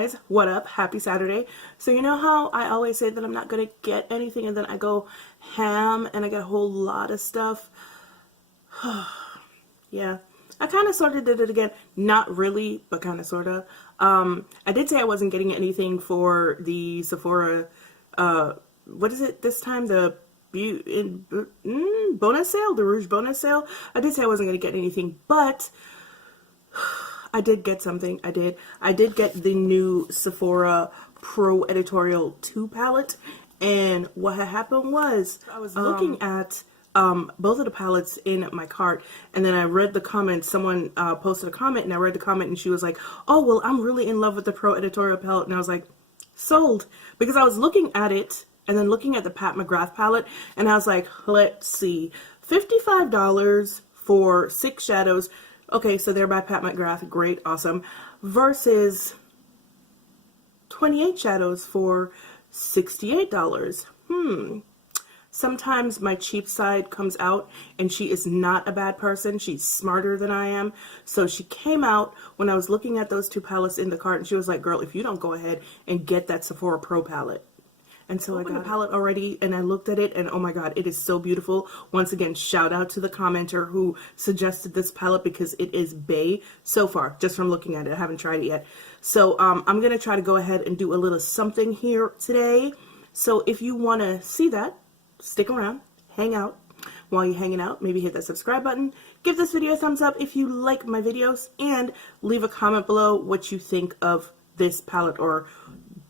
guys, what up? Happy Saturday. So you know how I always say that I'm not gonna get anything and then I go ham and I get a whole lot of stuff? Yeah, I kind of sort of did it again. Not really, but kind of sort of. I did say I wasn't getting anything for the Sephora, what is it this time? The bonus sale, the Rouge bonus sale. I did say I wasn't going to get anything, but I did get something. I did get the new Sephora Pro Editorial 2 palette, and what had happened was I was looking at both of the palettes in my cart, and then I read the comment. Someone posted a comment, and I read the comment, and she was like, oh, well, I'm really in love with the Pro Editorial palette, and I was like, sold, because I was looking at it, and then looking at the Pat McGrath palette, and I was like, let's see, $55 for 6 shadows. Okay, so they're by Pat McGrath, great, awesome, versus 28 shadows for $68. Sometimes my cheap side comes out, and she is not a bad person. She's smarter than I am. So she came out when I was looking at those 2 palettes in the cart, and she was like, girl, if you don't go ahead and get that Sephora Pro palette. And so I got the palette already, and I looked at it, and oh my god, it is so beautiful. Once again, shout out to the commenter who suggested this palette, because it is bae so far, just from looking at it. I haven't tried it yet. So I'm going to try to go ahead and do a little something here today. So if you want to see that, stick around, hang out. While you're hanging out, maybe hit that subscribe button, give this video a thumbs up if you like my videos, and leave a comment below what you think of this palette, or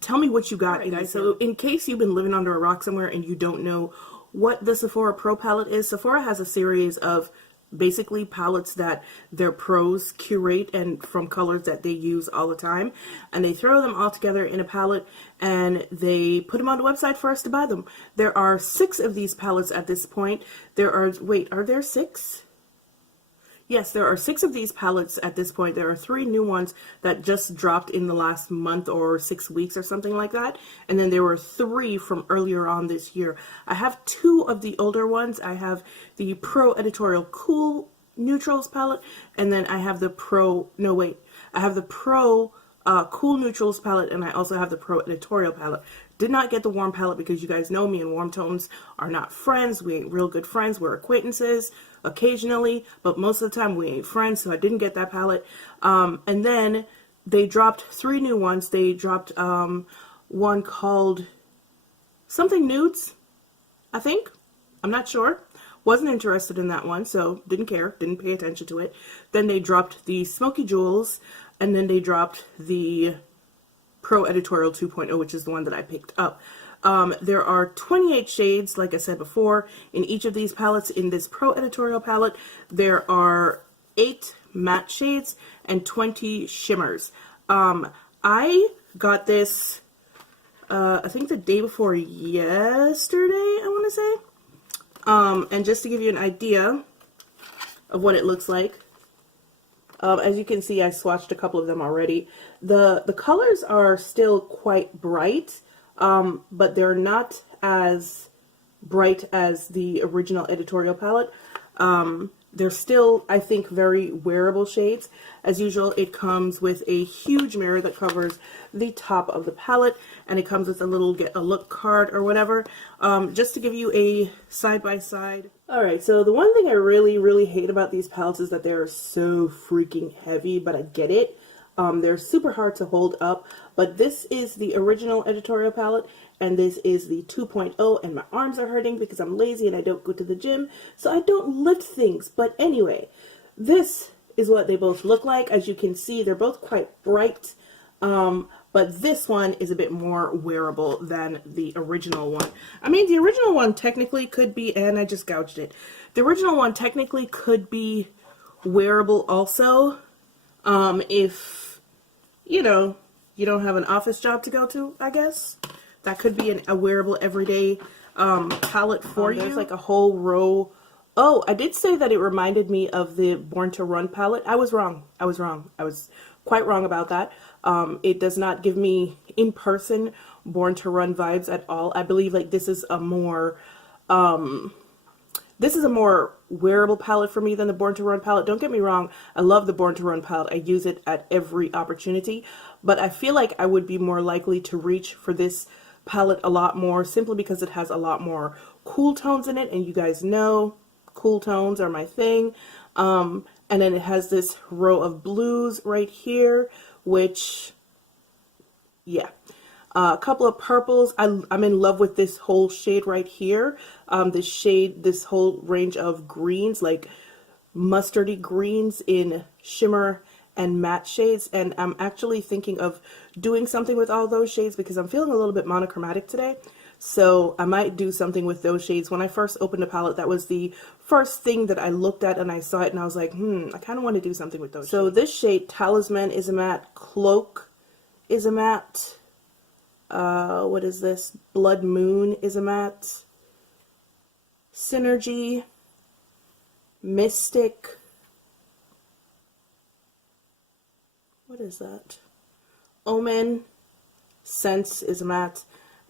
tell me what you got. Right, guys, so in case you've been living under a rock somewhere and you don't know what the Sephora Pro palette is, Sephora has a series of basically palettes that their pros curate and from colors that they use all the time, and they throw them all together in a palette and they put them on the website for us to buy them. There are 6 of these palettes at this point. There are, wait, are there 6? Yes, there are 6 of these palettes at this point. There are 3 new ones that just dropped in the last month or 6 weeks or something like that. And then there were 3 from earlier on this year. I have 2 of the older ones. I have the Pro Editorial Cool Neutrals palette, and then I have the I have the Pro Cool Neutrals palette, and I also have the Pro Editorial palette. Did not get the warm palette because you guys know me and warm tones are not friends. We ain't real good friends. We're acquaintances occasionally, but most of the time we ain't friends, so I didn't get that palette. And then they dropped 3 new ones. They dropped one called something Nudes, I think. I'm not sure. Wasn't interested in that one, so didn't care, didn't pay attention to it. Then they dropped the Smoky Jewels, and then they dropped the Pro Editorial 2.0, which is the one that I picked up. There are 28 shades, like I said before, in each of these palettes. In this Pro Editorial palette, there are 8 matte shades and 20 shimmers. I got this, I think the day before yesterday, I want to say. And just to give you an idea of what it looks like, as you can see, I swatched a couple of them already. The colors are still quite bright, but they're not as bright as the original Editorial palette. They're still, I think, very wearable shades. As usual, it comes with a huge mirror that covers the top of the palette, and it comes with a little get a look card or whatever, just to give you a side-by-side. Alright, so the one thing I really hate about these palettes is that they're so freaking heavy, but I get it. They're super hard to hold up, but this is the original Editorial palette, and this is the 2.0, and my arms are hurting because I'm lazy and I don't go to the gym, so I don't lift things. But anyway, this is what they both look like. As you can see, they're both quite bright, but this one is a bit more wearable than the original one. I mean, the original one technically could be, and I just gouged it. The original one technically could be wearable also, if, you know, you don't have an office job to go to, I guess. That could be a wearable everyday palette for you. There's like a whole row. Oh, I did say that it reminded me of the Born to Run palette. I was wrong. I was quite wrong about that. It does not give me in-person Born to Run vibes at all. I believe like this is a more this is a more wearable palette for me than the Born to Run palette. Don't get me wrong, I love the Born to Run palette. I use it at every opportunity, but I feel like I would be more likely to reach for this palette a lot more simply because it has a lot more cool tones in it, and you guys know cool tones are my thing. And then it has this row of blues right here, which, yeah. A couple of purples. I'm in love with this whole shade right here. This whole range of greens, like mustardy greens in shimmer and matte shades. And I'm actually thinking of doing something with all those shades because I'm feeling a little bit monochromatic today. So I might do something with those shades. When I first opened the palette, that was the first thing that I looked at, and I saw it and I was like, I kind of want to do something with those shades. So this shade, Talisman, is a matte. Cloak is a matte. What is this? Blood Moon is a matte. Synergy, Mystic. What is that? Omen, Sense is a matte.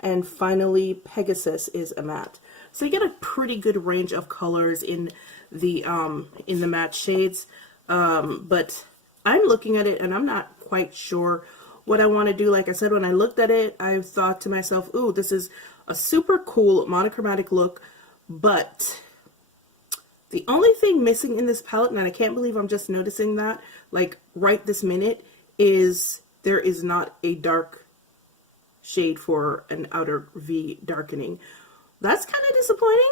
And finally, Pegasus is a matte. So you get a pretty good range of colors in the matte shades. But I'm looking at it and I'm not quite sure what I want to do. Like I said, when I looked at it, I thought to myself, ooh, this is a super cool monochromatic look, but the only thing missing in this palette, and I can't believe I'm just noticing that, like right this minute, is there is not a dark shade for an outer V darkening. That's kind of disappointing.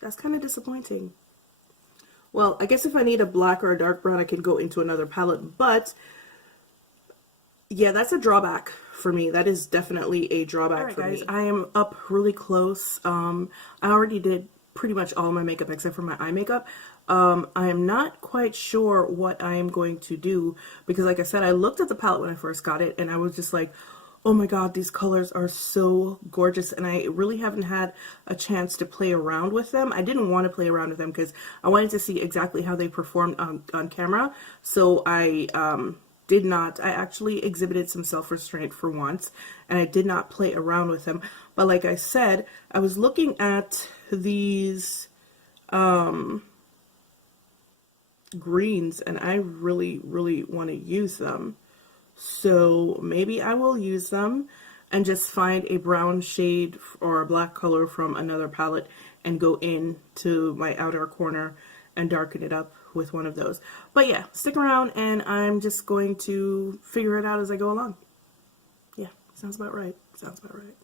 That's kind of disappointing. Well, I guess if I need a black or a dark brown, I can go into another palette, but yeah, that's a drawback for me. That is definitely a drawback for me. I am up really close. I already did pretty much all my makeup except for my eye makeup. I am not quite sure what I am going to do because, like I said, I looked at the palette when I first got it and I was just like, oh my god, these colors are so gorgeous, and I really haven't had a chance to play around with them. I didn't want to play around with them because I wanted to see exactly how they performed on camera, so I did not. I actually exhibited some self-restraint for once, and I did not play around with them. But like I said, I was looking at these greens, and I really, really want to use them. So maybe I will use them and just find a brown shade or a black color from another palette and go into my outer corner and darken it up with one of those. But yeah, stick around and I'm just going to figure it out as I go along. Yeah, sounds about right. Sounds about right.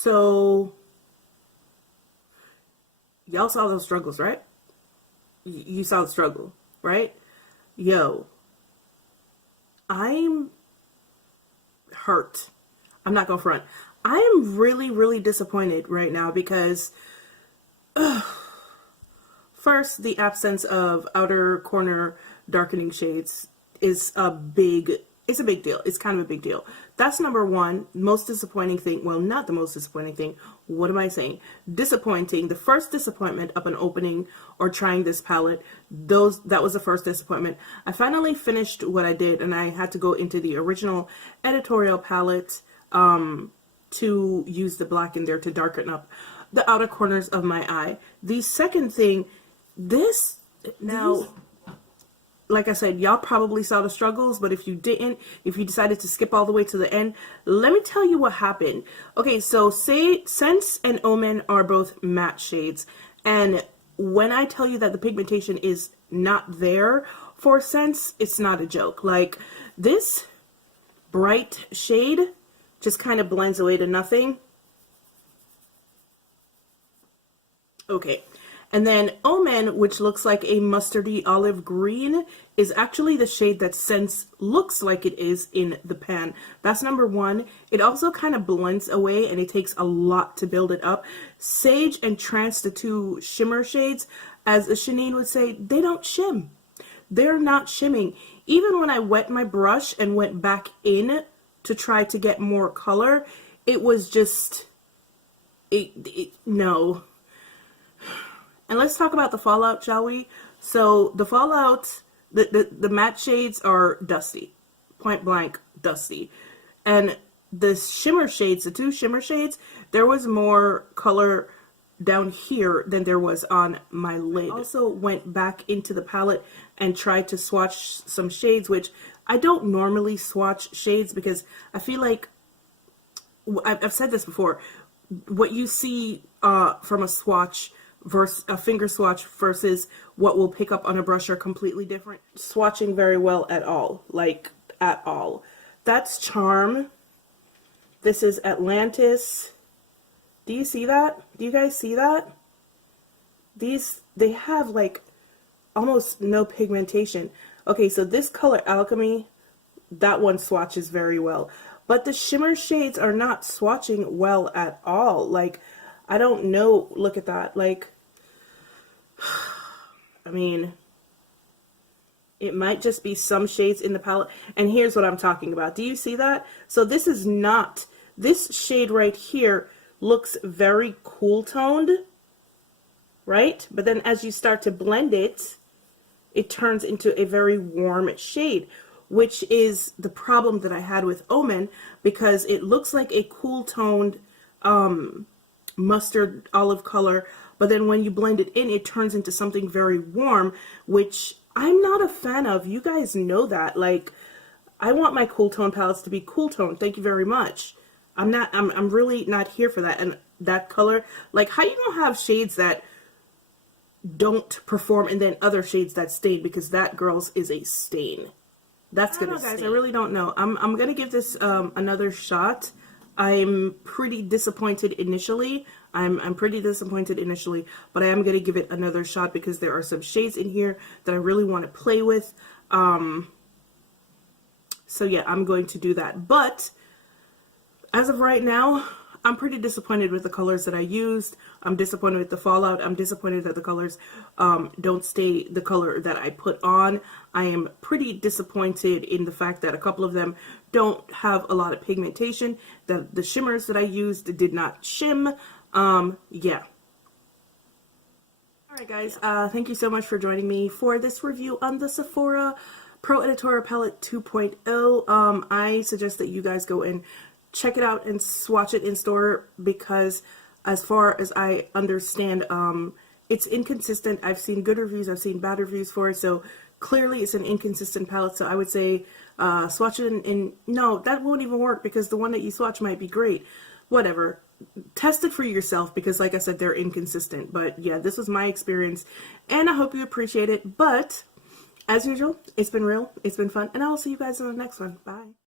So y'all saw those struggles, right? You saw the struggle, right? Yo, I'm hurt. I'm not gonna front. I am really, really disappointed right now because first, the absence of outer corner darkening shades is a big deal. It's kind of a big deal. That's number one. Most disappointing thing. Well, not the most disappointing thing. What am I saying? Disappointing. The first disappointment upon opening or trying this palette, that was the first disappointment. I finally finished what I did, and I had to go into the original Editorial palette to use the black in there to darken up the outer corners of my eye. The second thing, like I said, y'all probably saw the struggles, but if you didn't, if you decided to skip all the way to the end, let me tell you what happened. Okay, so Sense and Omen are both matte shades, and when I tell you that the pigmentation is not there for Sense, it's not a joke. Like, this bright shade just kind of blends away to nothing. Okay. And then Omen, which looks like a mustardy olive green, is actually the shade that Sense looks like it is in the pan. That's number one. It also kind of blends away, and it takes a lot to build it up. Sage and Trance, the two shimmer shades, as Shanine would say, they don't shim. They're not shimming. Even when I wet my brush and went back in to try to get more color, it was just, no. And let's talk about the fallout, shall we? So the fallout, the matte shades are dusty, point blank dusty. And the shimmer shades, the two shimmer shades, there was more color down here than there was on my lid. I also went back into the palette and tried to swatch some shades, which I don't normally swatch shades because I feel like, I've said this before, what you see from a swatch versus a finger swatch versus what will pick up on a brush are completely different. Swatching very well at all, like at all. That's Charm. This is Atlantis. Do you see that? Do you guys see that? They have like almost no pigmentation. Okay, so this color Alchemy, that one swatches very well. But the shimmer shades are not swatching well at all. Like, I don't know. Look at that. Like, I mean, it might just be some shades in the palette. And here's what I'm talking about. Do you see that? So this is not, this shade right here looks very cool toned, right? But then as you start to blend it, it turns into a very warm shade, which is the problem that I had with Omen, because it looks like a cool toned mustard olive color, but then when you blend it in, it turns into something very warm, which I'm not a fan of. You guys know that. Like, I want my cool tone palettes to be cool tone. Thank you very much. I'm really not here for that. And that color, like, how you gonna have shades that don't perform and then other shades that stain? Because that, girls, is a stain. That's gonna stain. Guys, I really don't know. I'm gonna give this another shot. I'm pretty disappointed initially. I'm pretty disappointed initially, but I am going to give it another shot because there are some shades in here that I really want to play with. So yeah, I'm going to do that. But as of right now, I'm pretty disappointed with the colors that I used. I'm disappointed with the fallout. I'm disappointed that the colors don't stay the color that I put on. I am pretty disappointed in the fact that a couple of them don't have a lot of pigmentation. The shimmers that I used did not shim. Yeah. Alright guys, thank you so much for joining me for this review on the Sephora Pro Editorial Palette 2.0. I suggest that you guys go and check it out and swatch it in store because as far as I understand, it's inconsistent. I've seen good reviews, I've seen bad reviews for it, so clearly it's an inconsistent palette, so I would say swatch it in, no, that won't even work because the one that you swatch might be great. Whatever. Test it for yourself because, like I said, they're inconsistent. But yeah, this was my experience and I hope you appreciate it. But as usual, it's been real, it's been fun, and I will see you guys in the next one. Bye.